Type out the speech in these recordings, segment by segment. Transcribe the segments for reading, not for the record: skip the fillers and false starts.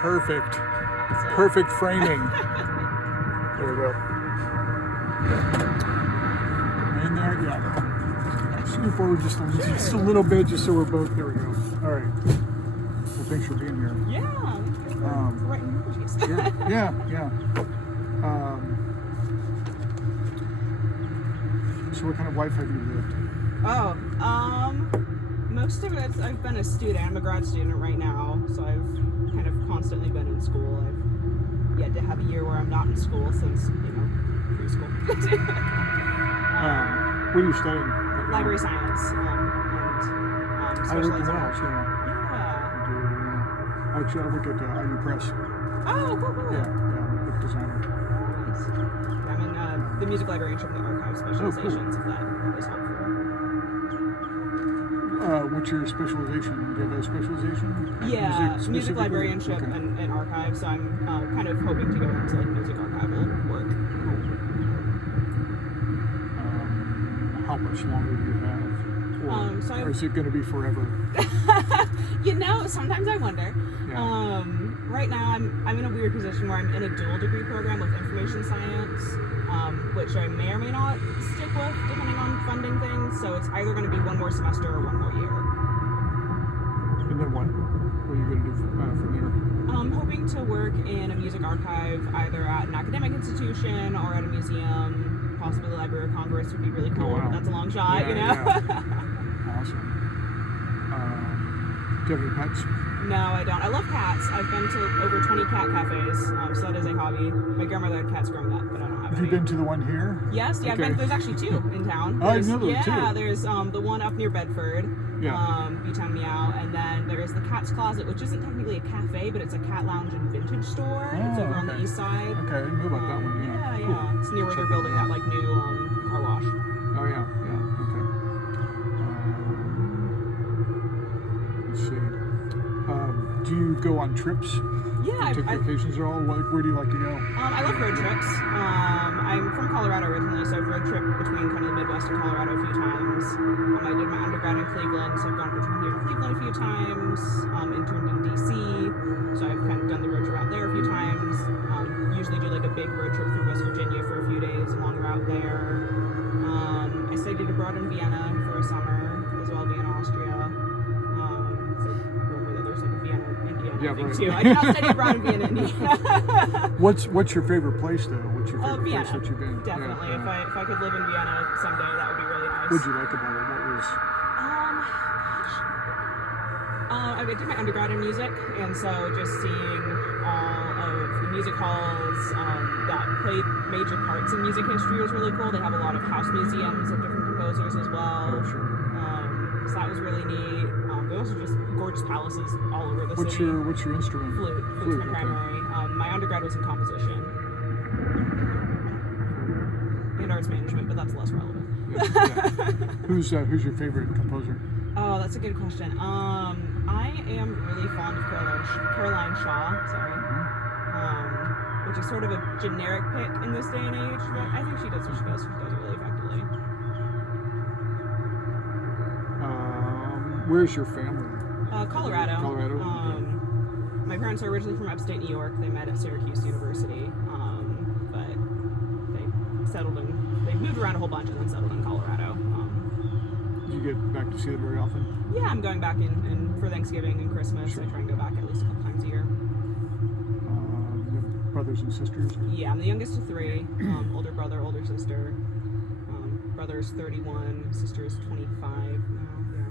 Perfect. Awesome. Perfect framing. There we go. In there, yeah. Scoot forward just a little bit, just so we're both. There we go. All right. Well, thanks for being here. Yeah. For writing eulogies. Yeah. So, what kind of life have you lived? Most of it, I've been a student. I'm a grad student right now, so I've kind of constantly been in school. I've yet to have a year where I'm not in school since, preschool. What are you studying? Library science and specializing. Yeah. Actually, I work at IU Press. Oh, cool. Yeah, book designer. Oh, nice. Yeah, I'm in the music librarianship and the archive specializations, if that is helpful. What's your specialization? Do you have a specialization? Yeah, music librarianship and archive, so I'm kind of hoping to go into music archival work. How much longer do you have? Or is it going to be forever? Sometimes I wonder. Yeah. Right now, I'm in a weird position where I'm in a dual degree program with information science, which I may or may not stick with depending on funding things. So it's either going to be one more semester or one more year. And then what? What are you going to do from there? I'm hoping to work in a music archive, either at an academic institution or at a museum. Possibly the Library of Congress would be really cool. Oh, wow. That's a long shot, Yeah. Awesome. Do you have any pets? No, I don't. I love cats. I've been to over 20 cat cafes, so that is a hobby. My grandmother had cats growing up, but I don't have Have any. you been to the one here? Yes, yeah, Okay. there's actually two in town. Oh, I didn't know there were two. Yeah, there's the one up near Bedford, Yeah. B-Town Meow, and then there's the Cat's Closet, which isn't technically a cafe, but it's a cat lounge and vintage store. It's over on the east side. Okay, I didn't know about that one. Yeah. Yeah. Cool. It's near where they're building that new car wash. Oh yeah. Okay. Let's see. Do you go on trips? Yeah, Particular occasions at all? Where do you like to go? I love road trips. I'm from Colorado originally, so I've road tripped between kind of the Midwest and Colorado a few times. I did my undergrad in Cleveland, so I've gone between here and Cleveland a few times. Interned in DC, so I've kind of done the road trip out there a few times. Usually do like a big road trip through West Virginia for a few days, a long route there. I studied abroad in Vienna for a summer, as well as Vienna, Austria. So rumor that there's like a Vienna, Indiana thing too. I did not study abroad in Vienna, Indiana. What's your favorite place though? What's your favorite Vienna, place that you've been? definitely. Yeah. If I could live in Vienna someday, that would be really nice. What'd you like about it? What was? I did my undergrad in music, and so just seeing all of the music halls that played major parts in music history was really cool. They have a lot of house museums of different composers as well. Oh, sure. So that was really neat. There also just gorgeous palaces all over the city. What's your instrument? Flute. Flute's my primary. My undergrad was in composition and arts management, but that's less relevant. Yeah. Who's your favorite composer? Oh, that's a good question. I am really fond of Caroline Shaw. Which is sort of a generic pick in this day and age, but I think she does what she does. She does it really effectively. Where's your family? Colorado. Colorado. My parents are originally from upstate New York. They met at Syracuse University, but they moved around a whole bunch and then settled in Colorado. Do you get back to see them very often? Yeah, I'm going back in for Thanksgiving and Christmas. Sure. I try and go back at least a couple times a year. You have brothers and sisters? Yeah, I'm the youngest of three. Older brother, older sister. Brother's 31, sister's 25 now.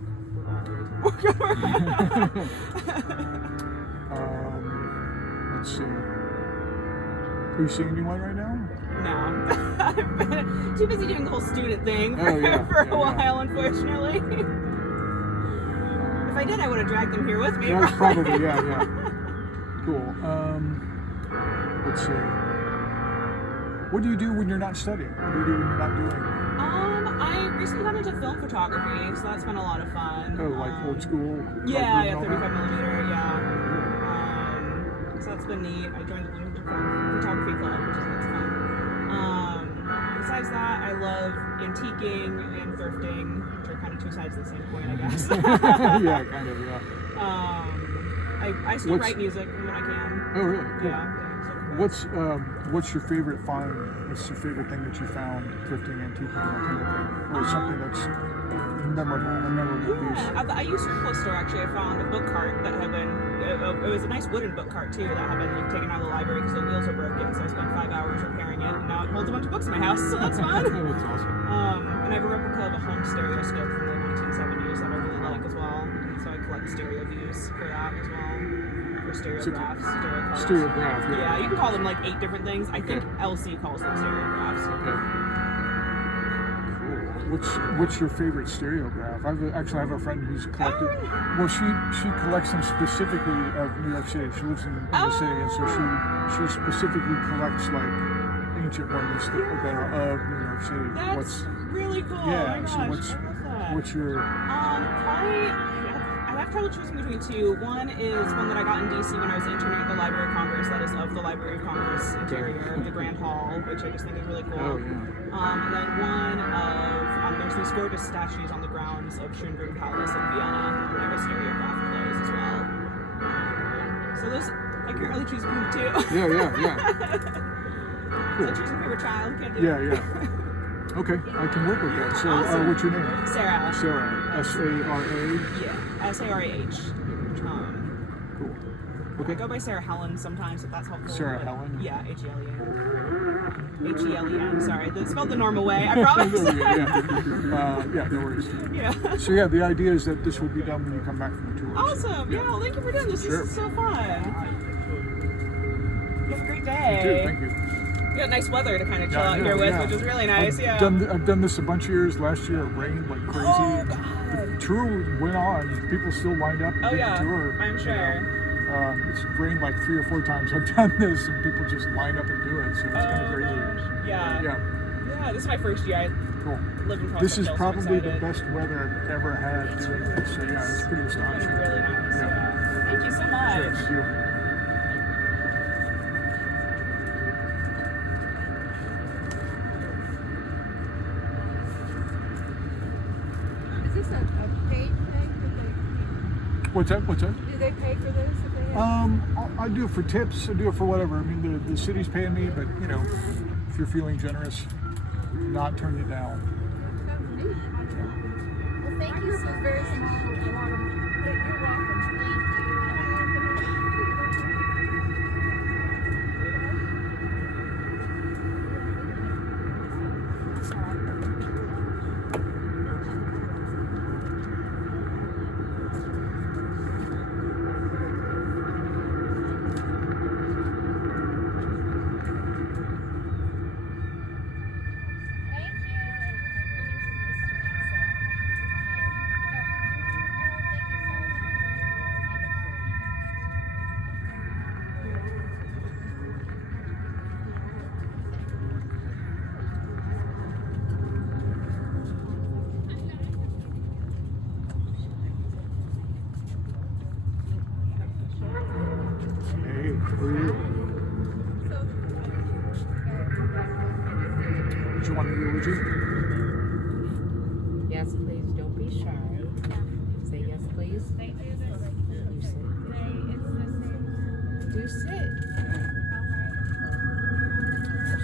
Let's see. Are you seeing anyone right now? No. I've been too busy doing the whole student thing for a while, unfortunately. If I did, I would have dragged them here with me. Yeah, probably, yeah. Cool. Let's see. What do you do when you're not studying? What do you do when you're not doing? I recently got into film photography, so that's been a lot of fun. Oh, like old school? Yeah, 35 millimeter, yeah. So that's been neat. I joined the Bloomington Photography Club, which is lots of fun. Besides that, I love antiquing and thrifting, which are kind of two sides of the same coin, I guess. Yeah, kind of, yeah. I I still write music when I can. Oh, really? Cool. Yeah. What's your favorite find? What's your favorite thing that you found thrifting, antiquing, that kind of thing, or something that's memorable, a memorable piece? Yeah, at the IU surplus store actually, I found a book cart that had been. It was a nice wooden book cart too that had been like taken out of the library because the wheels were broken. So I spent 5 hours repairing it, and now it holds a bunch of books in my house. So that's fun. That's awesome. And I have a replica of a home stereoscope from the 1970s that I really like as well. So I collect stereo views for that as well. Or stereographs, stereocards. Stereograph, yeah. Yeah, you can call them like 8 different things. I think LC calls them stereographs. Okay. Cool. What's your favorite stereograph? I have a friend who's collected. Well, she collects them specifically of New York City. She lives in the city, and so she specifically collects like ancient ones that are of New York City. That's really cool. Yeah. Oh my So gosh, I love that. what's your? I have trouble choosing between 2. One is one that I got in DC when I was interning at the Library of Congress. That is of the Library of Congress interior, the Grand Hall, which I just think is really cool. Oh yeah. And then one of there's these gorgeous statues on the grounds of Schönbrunn Palace in Vienna. I have a stereograph of those as well. So those I can't really choose between the 2. Yeah. So choosing favorite child can't do Yeah, it. yeah. Okay, I can work with that. So, Awesome. what's your name? Sarah. Sarah. S-A-R-A. Yeah. S-A-R-A-H. Cool. I Okay. go by Sarah Helen sometimes, if that's helpful. Sarah Helen? Yeah, H-E-L-E-N. H-E-L-E-N, sorry. That's spelled the normal way, I promise. Yeah, no worries. Yeah. So yeah, the idea is that this will be done when you come back from the tour. Awesome. Yeah, well, thank you for doing this. Sure. This is so fun. You have a great You day. too, thank you. You got nice weather to kind of chill Yeah, I out know, here with, yeah. which is really nice. I've done this a bunch of years. Last year it rained like crazy. Oh, The God. tour went on. People still lined up and Oh, did yeah. the tour. I'm sure. It's rained like 3 or 4 times I've done this, and people just line up and do it. So it's kind of crazy. Gosh. Yeah. Yeah, This is my first year. I cool. live in Prospect This is Hill, so I'm probably the excited. best weather I've ever had doing this. So yeah, it's pretty It's been astonishing. really nice. Yeah. Thank you so much. Sure, thank you. Is this a paid thing? What's that? Do they pay for this? If they have? I do it for tips. I do it for whatever. I mean, the city's paying me, but you know, if you're feeling generous, not turn you down. Well, thank you so very much. You're welcome. Thank you. Hey, who are you? Do you want a eulogy? Yes, please. Don't be shy. Say yes, please. You sit.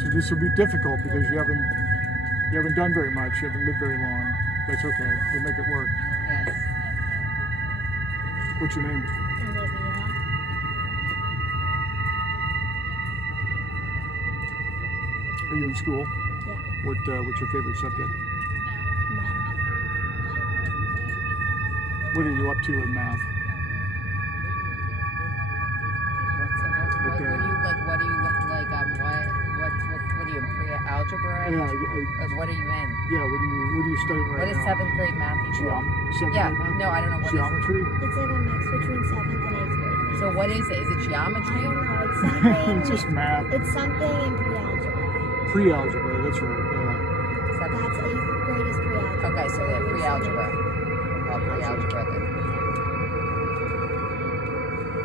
So this will be difficult because you haven't done very much. You haven't lived very long. That's okay. We'll make it work. Yes. What's your name? Are you in school? Yeah. What's your favorite subject? Math. What are you up to in math? What do you like? What do you like? What are you in pre-algebra? Yeah, What are you in? yeah. What are you studying right What is now? 7th grade math teacher? Seventh Yeah. grade math? No, I don't know what is it. Geometry? It's like a mix between 7th and 8th grade. So what is it? Is it I geometry? don't know. It's something. Just math. It's something in pre-algebra. Pre-algebra. That's right. Seventh. That's 8th grade is pre-algebra. Okay, so yeah, pre-algebra. We'll call pre-algebra then.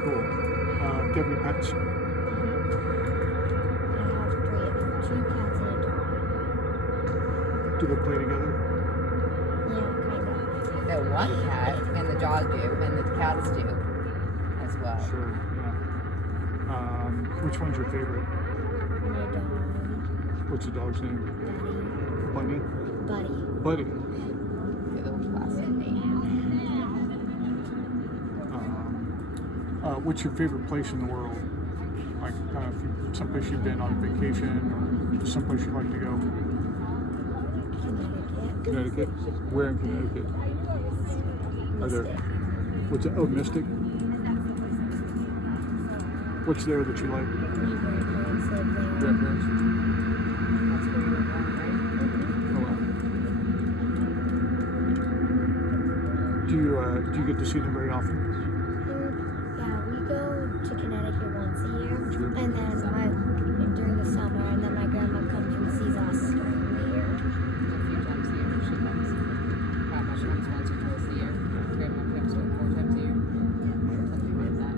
Cool. Do you have any pets? I have 2 cats and a dog. Do they play together? Yeah, kind of. The one cat and the dog do, and the cats do as well. that. Sure, yeah. Which one's your favorite? My dog. What's the dog's name? Buddy. Bunny? Buddy. Buddy. The little classic name. What's your favorite place in the world? Like someplace you've been on vacation or someplace you'd like to go? Connecticut. Connecticut? Where in Connecticut? Are there? Mystic. What's it? Oh, Mystic. What's there that you like? My grandparents live there. Grandparents? That's where you were born, Oh, wow. Do you get to see them very often? Yeah, we go to Connecticut once a year, Sure. and then during the summer, and then my grandma comes and sees us during the year. right? A few times a year she comes. Grandma comes once or twice a year. Grandma comes 4 times a year. Something like that.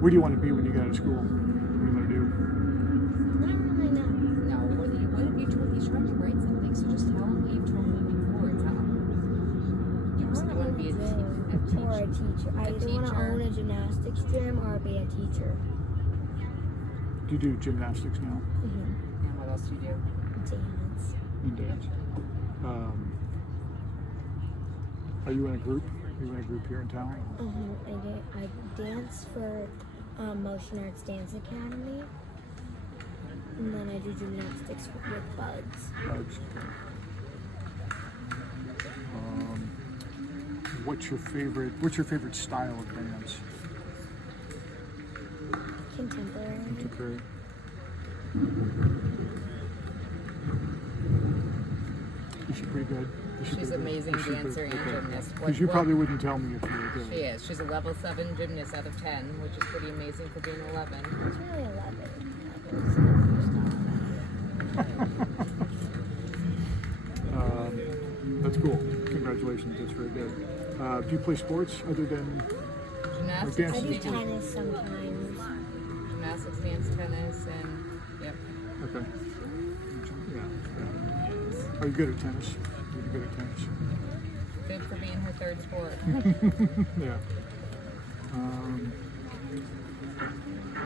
Where do you want to be when you get out of school? What do you want to do? I don't really know. No, what have you told? He's trying to write something, so just tell him what you've told me before. Tell him. You I want to be a or a teacher. teacher. I either want to own a gymnastics gym or be a teacher. Do you do gymnastics now? And what else do you do? Dance. And dance. Are you in a group? Are you in a group here in town? I dance for Motion Arts Dance Academy, and then I do gymnastics with Buds. Bugs. What's your favorite style of dance? Contemporary. Contemporary. Is she pretty good? She's an amazing dancer and gymnast. Because you probably wouldn't tell me if you were good. She is. She's a level 7 gymnast out of 10, which is pretty amazing for being 11. It's really 11. That's cool. Congratulations. That's very good. Do you play sports other than Gymnastics, dance? I do Dance. tennis sometimes. gymnastics, dance, tennis, and yep. Okay. Yeah. Are you good at tennis? Are you good at tennis? Good for being her third sport. Yeah.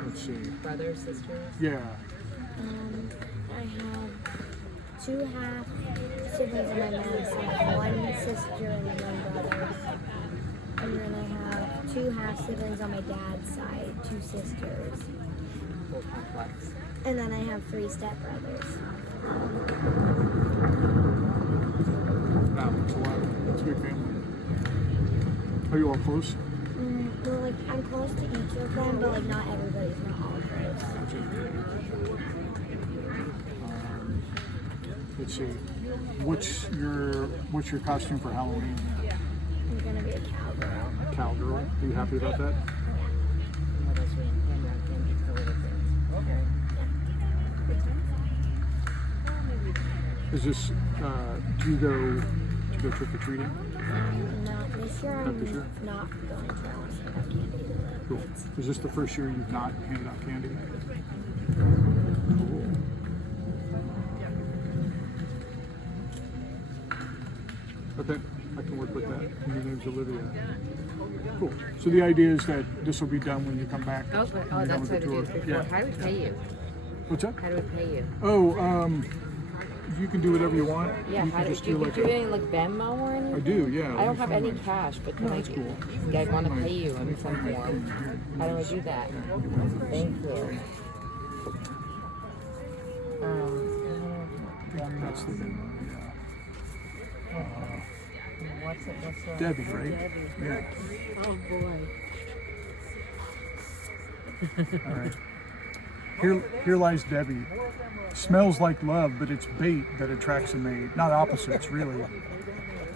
Let's see. Brothers, sisters. Yeah. I have 2 half siblings on my mom's side, 1 sister and 1 brother. And then I have 2 half siblings on my dad's side, 2 sisters. Full complex. And then I have 3 stepbrothers. Wow, that's a lot. That's a big family. Are you all close? Well, like, I'm close to each of them, but like not everybody's not all close. Gotcha. Let's see. What's your costume for Halloween? I'm gonna be a cowgirl. Cowgirl. Are you happy about that? What else are you in that candy colored things? Okay. Is this? Do you go trick or treating? Not this year. Not this year? I'm not going to hand out candy to the Cool. kids. Is this the first year you've not handed out candy? Cool. Okay, I can work with that. And your name's Olivia. Cool. So the idea is that this will be done when you come back. Oh, when oh you're done that's with how the it is tour. before. How do we pay you? What's that? How do we pay you? Oh, you can do whatever you want. Yeah, you how can do just you do like do any like Venmo or anything? I do, yeah. I don't have any cash, but can That's I cool. I want to pay you in some form. How do I do that? Thank you. That's the thing. What's it? Debbie, right? Yeah. Oh boy. All right. Here lies Debbie. Smells like love, but it's bait that attracts a maid. Not opposites, really.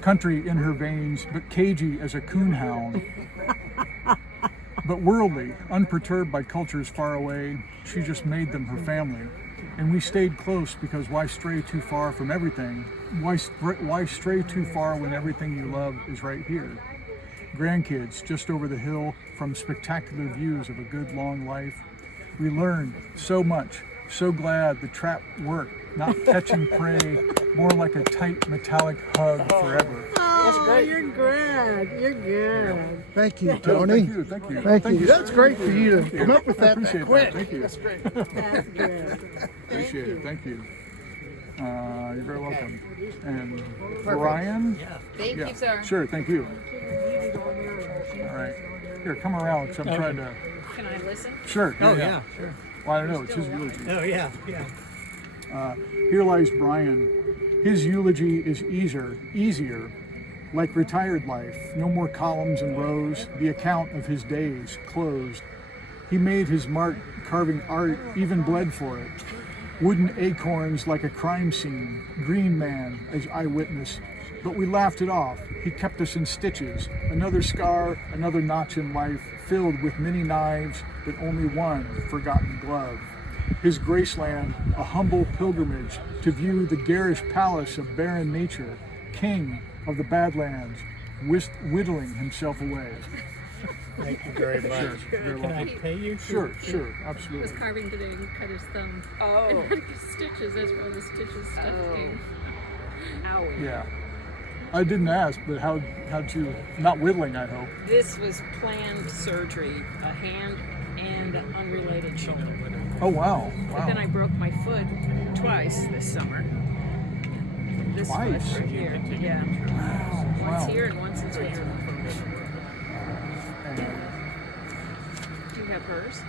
Country in her veins, but cagey as a coonhound. But worldly, unperturbed by cultures far away, she just made them her family. And we stayed close because why stray too far from everything? Why stray too far when everything you love is right here? Grandkids just over the hill from spectacular views of a good long life. We learned so much. So glad the trap worked, not catching prey, more like a tight metallic hug forever. That's great. You're good. You're good. Thank you, Tony. Thank you. Thank you. That's great for you to Thank come up with that Appreciate quick. Thank you. That's great. That's good. Appreciate it. Thank you. You're very welcome. And Brian? Thank you, sir. Sure, thank you. All right. Here, come around because I'm trying to. Can I listen? Sure. Oh, yeah, sure. Well, I don't know. It's his eulogy. Oh, yeah, yeah. Here lies Brian. His eulogy is easier, like retired life. No more columns and rows. The account of his days closed. He made his mark carving art, even bled for it. Wooden acorns like a crime scene. Green man as eyewitness. But we laughed it off. He kept us in stitches. Another scar, another notch in life, filled with many knives, but only one forgotten glove. His Graceland, a humble pilgrimage to view the garish palace of barren nature, king of the Badlands, whittling himself away. Thank you very much. Sure, very Can I welcome. pay you? Sure, was absolutely. carving today and cut his thumb. Oh. And had stitches. That's where all the stitches stuff came. Owie. Yeah. I didn't ask, but how'd you, not whittling, I hope. This was planned surgery, a hand and unrelated shoulder. Oh, wow. But then I broke my foot twice this summer. This Twice? foot right here. Yeah. Wow. Once here and once in Switzerland. Do you have hers?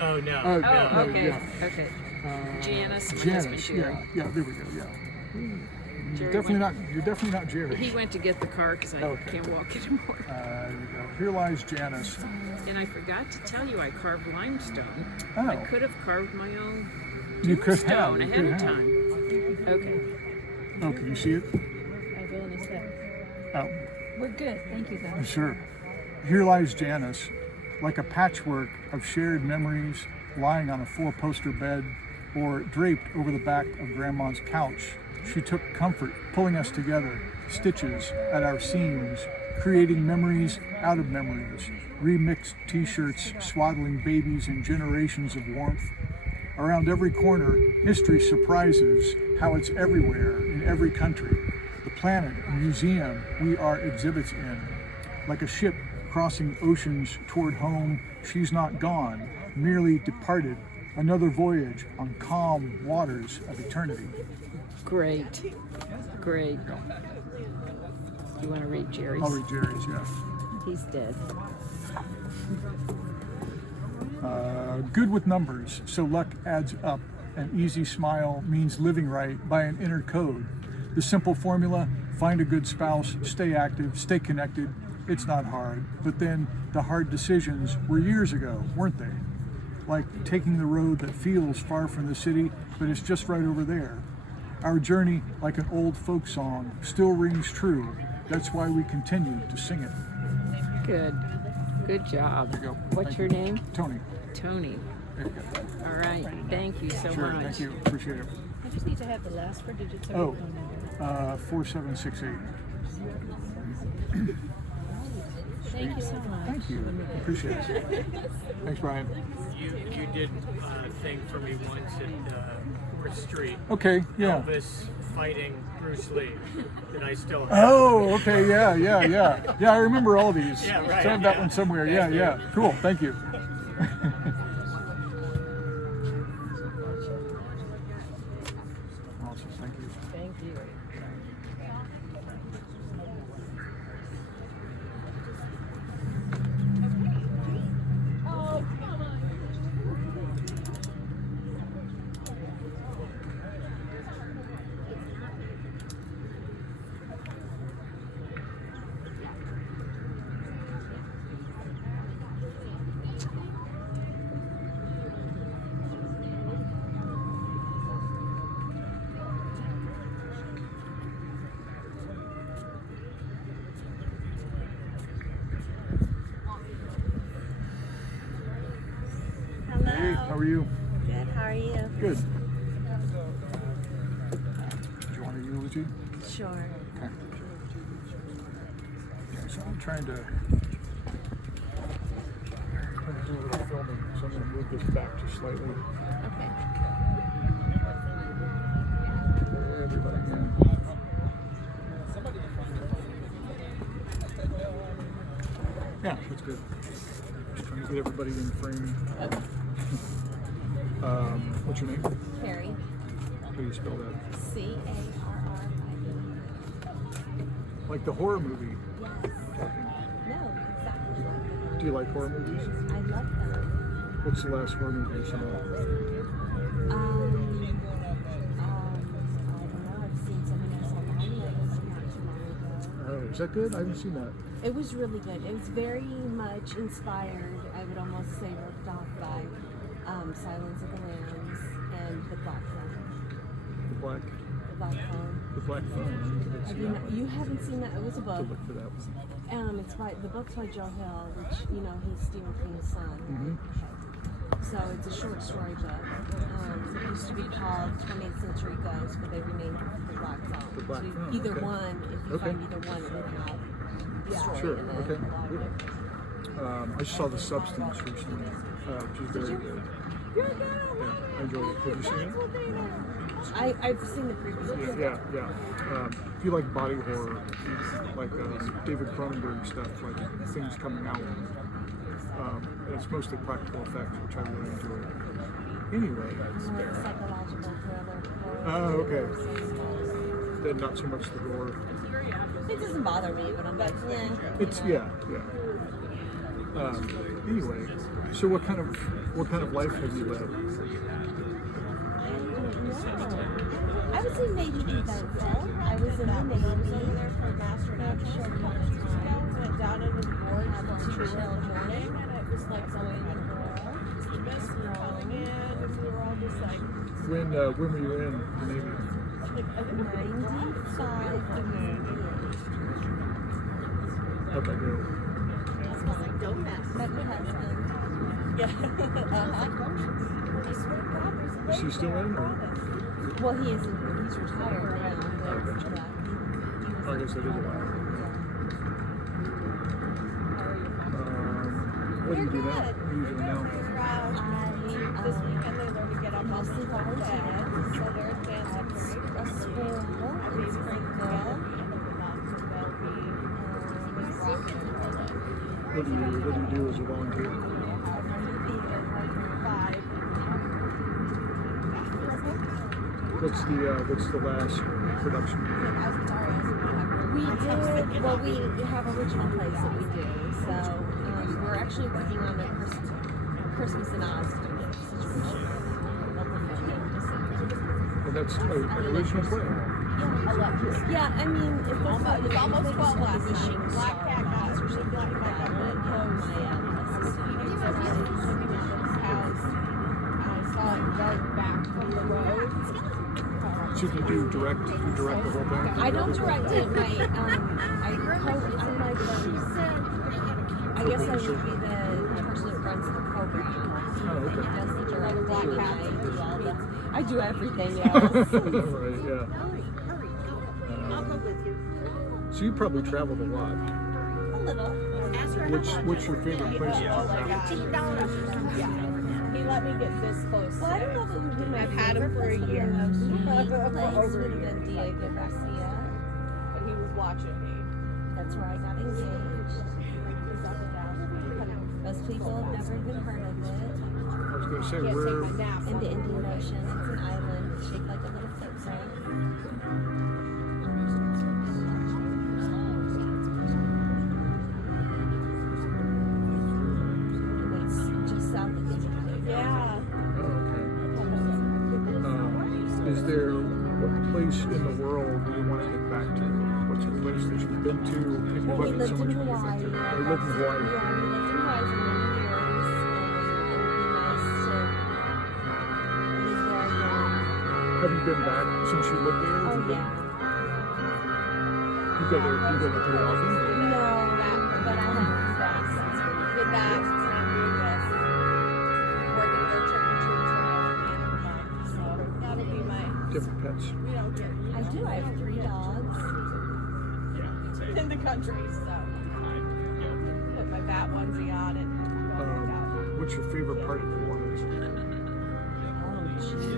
Oh, no. Oh, no. Oh, okay. yeah. Okay. Janice, my husband, Janice, Sherry. yeah, there we go, yeah. Jerry You're definitely not Jerry. He went to get the car because I Okay. can't walk anymore. There you go. Here lies Janice. And I forgot to tell you I carved limestone. Oh. I could have carved my own You could have. stone You ahead could of have. time. Okay. Oh, can you see it? I will in a sec. Oh, We're good. Thank you, though. sure. Here lies Janice, like a patchwork of shared memories lying on a four-poster bed or draped over the back of Grandma's couch. She took comfort, pulling us together, stitches at our seams, creating memories out of memories, remixed t-shirts, swaddling babies in generations of warmth. Around every corner, history surprises how it's everywhere in every country. The planet, a museum we are exhibits in. Like a ship crossing oceans toward home, she's not gone, merely departed. Another voyage on calm waters of eternity. Great. Great. You want to read Jerry's? I'll read Jerry's, yeah. He's dead. Good with numbers, so luck adds up. An easy smile means living right by an inner code. The simple formula, find a good spouse, stay active, stay connected. It's not hard, but then the hard decisions were years ago, weren't they? Like taking the road that feels far from the city, but it's just right over there. Our journey, like an old folk song, still rings true. That's why we continue to sing it. Good. Good job. There you go. What's Thank your you. name? Tony. Tony. There you go. All right. Thank you so Sure, much. thank you. Appreciate it. I just need to have the last 4 digits of Oh, your phone number. 4768. Thank you so much. Thank you. Appreciate it. Thanks, Brian. You did a thing for me once at Fourth Street. Okay, yeah. Elvis fighting Bruce Lee. That I still have. Oh, okay, yeah. Yeah, I remember all these. Yeah, right, So I have that yeah. one somewhere. Thank you. Yeah. Cool, thank you. Awesome, thank you. Thank you. Hey, how are you? Good. How are you? Good. Do you want a eulogy? Sure. Okay. Okay, so I'm trying to do a little filming, so I'm going to move this back just slightly. Okay. Everybody in. Get everybody in frame. Okay. What's your name? How Carrie. do you spell that? C-A-R-R-I-E. Like the horror movie. Yes. No, exactly like that. Do you like horror movies? I love them. What's the last horror movie you saw? I don't know. I've seen something else online that was not too long ago. Oh, is that good? I haven't seen that. It was really good. It was very much inspired, I would almost say ripped off by Silence of the Lambs and The Black Phone. The Black Phone. Have you haven't seen that? It was a To book. look for that one. It's by the book's by Joe Hill, which he's Stephen King's son. Mhm. So it's a short story book. It used to be called 20th Century Ghosts, but they renamed it The Black Phone. The Black So Phone, either okay. one, if you Okay. find either one, it would have the story Sure, in it. okay. I just saw The Substance recently, which is very good. You're good. Yeah, I enjoyed it. Have you seen it? I've seen the previews. Yeah. If you like body horror, like David Cronenberg stuff, like things coming out, it's mostly practical effects, which I really enjoy. Anyway. More psychological thriller. Oh, okay. Then not so much the gore. It doesn't bother me, but I'm like, It's yeah. Anyway, so what kind of life have you led? I would say maybe eventful. I was in the Navy. Went down in the board for 2 children. It was like going to the world. The best coming in, and we were all just like. When were you in the Navy? 95 to 98. How'd that go? Don't mess. Met my husband. Yeah. Is she still in? Or? Well, he isn't. He's retired now. But, I guess that is a while. What do you do now? What are you doing now? This weekend they learn to get up mostly volunteer. So they're advanced a school in Springfield. What do you do as a volunteer? What's the last production? We have original plays that we do. So we're actually working on a Christmas in Oz kind of situation. And that's an original play. Yeah, I mean, it's almost 12 last night. Black Cat got or something like that. But I saw it right back from the road. So you direct the whole thing? I don't direct it. I guess I would be the person that runs the program. Oh, okay. Does the direct Black Cat. I do everything else. Right, yeah. So you probably traveled a lot. A little. What's your favorite place to travel? He let me get this close. Well, I don't know if it would be my I've had him for a year. Place would have been Diego Garcia. But he was watching me. That's where I got engaged. Most people have never even heard of it. I was going to say, where? In the Indian Ocean. It's an island shaped like a little footprint. Is there what place in the world do you want to get back to? What's a place that you've been to? And Well, we lived in Hawaii. You lived in Hawaii. Yeah, we lived in Hawaii for many years. It would be nice to live there again. Have you been back since you lived there? Oh, yeah. You go there pretty often? No, but I have been back since we did that. And I'm doing this. We're going to go trick or treat tomorrow at the end of the month. So that'll be my. Different pets. I do. I have 3 dogs in the country, so put my bat onesie on and go work out. What's your favorite part of Hawaii? Oh, jeez.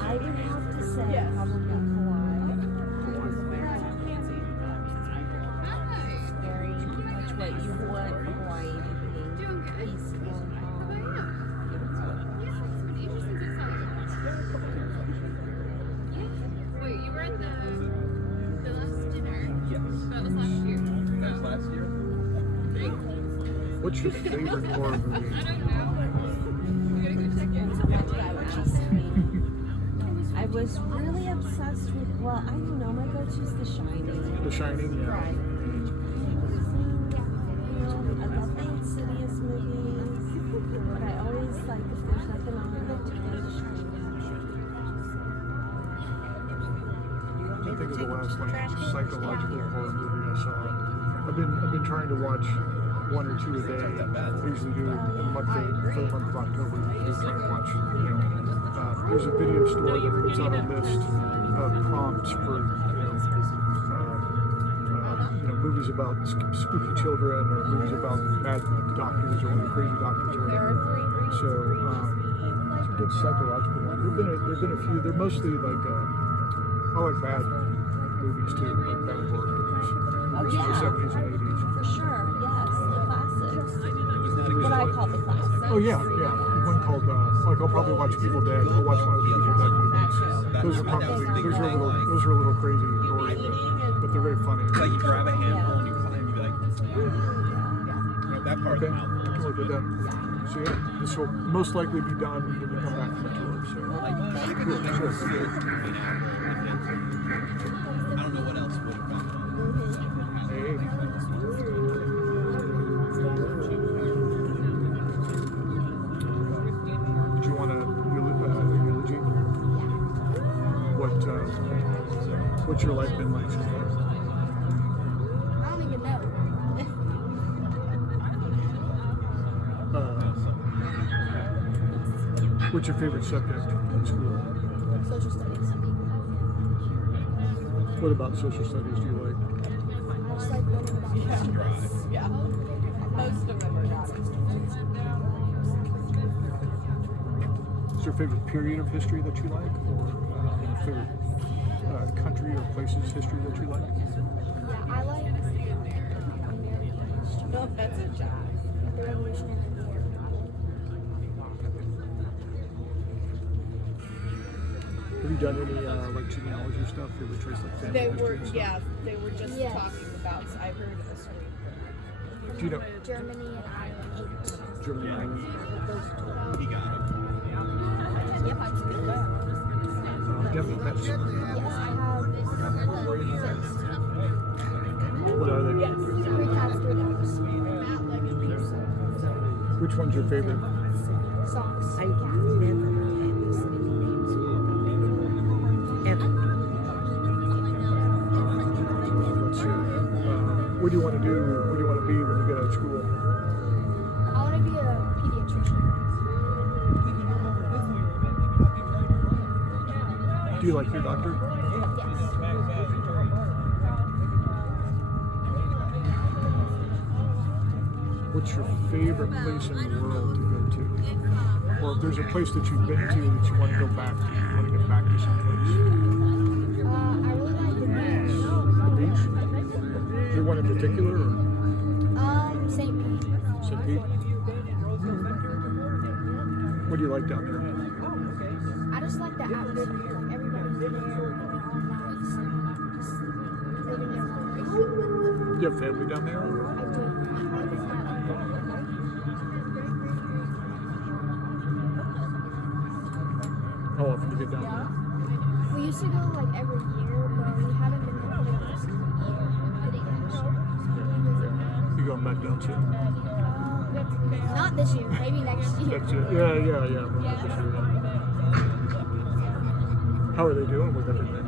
I would have to say probably Hawaii. Very much what you would What's your favorite horror movie? I was really obsessed with, well, I don't know, my go-to's The Shining. The Shining, yeah. Right. I love the Insidious movies, but I always like, if there's nothing on, I like to go to The Shining. I think of the last psychological horror movie I saw. I've been trying to watch one or two a day. I usually do for the month of October. We're trying to watch. There's a video store that puts out a list of prompts for movies about spooky children or movies about mad doctors or crazy doctors or whatever. So it's a good psychological one. There've been a few. They're mostly like I like bad movies too, like bad horror movies. Oh, From the 70s and 80s. For sure, yes, the classics. What I call the classics. Oh yeah. One called like I'll probably watch Evil Dead. I'll watch one of the Evil Dead movies. Those are a little crazy and gory, but they're very funny. Like you grab a handful and you climb and be like, that part of the mouth. I can work with that. So yeah, this will most likely be done when we come back from the tour. So Sure. I don't know what else would have been. Hey. Do you want a eulogy? What's your life been like so far? I don't even know. What's your favorite subject in school? Social studies. What about social studies do you like? I just like learning about history. Yeah. Most of them are not. Is there a favorite period of history that you like, or favorite country or places history that you like? Yeah, I like American history. No, that's a job. The Revolutionary War. Have you done any like genealogy stuff? You ever traced like family They history were, and stuff? yeah, they were just Yes. talking about, I've heard of a story. Do you know Germany and Ireland. Germany, Ireland? He got it. Do you have any pets? Yes, I have 6. What are they? 3 cats, 3 dogs. Which one's your favorite? Socks. Let's see. What do you want to do? What do you want to be when you get out of school? I want to be a pediatrician. Do you like your doctor? Yes. What's your favorite place in the world to go to? Or if there's a place that you've been to that you want to go back to, you want to get back to someplace? I really like the beach. The beach? Is there one in particular? Or St. Pete. St. Pete? What do you like down there? I just like the atmosphere. Like everybody's there, and they're all nice, and just living their lives. Do you have family down there? Or? I do. How often do you get down there? We used to go like every year, but we haven't been there for the last year. You going back down soon? Not this year, maybe next year. That's it. Yeah. Well, not this year, then. How are they doing with everything?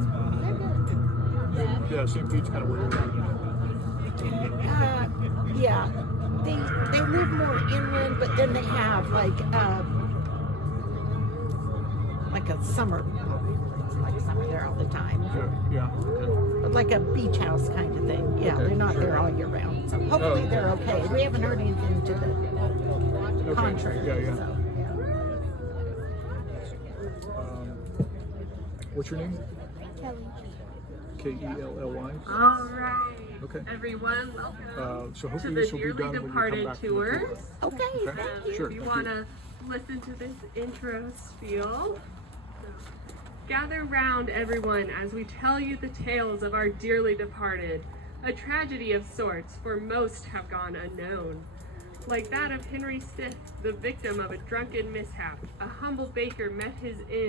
They're good. Yeah, St. Pete's kind of where you're at. Yeah, they live more inland, but then they have like a summer, like summer there all the time, Yeah. Okay. but like a beach house kind of thing. Yeah, Okay, they're not sure. there all year round, so hopefully they're okay. We haven't heard anything to the contrary. Yeah. So. What's your name? Kelly. Kelly. All right. Okay. Everyone, welcome So to hopefully the this will be Dearly done when you come Departed back tour. from the tour. Okay, Okay. thank you. Sure. If you thank want to listen to this intro spiel, gather round, everyone, as we tell you the tales of our dearly departed, a tragedy of sorts, for most have gone unknown. like that of Henry Stith, the victim of a drunken mishap. A humble baker met his end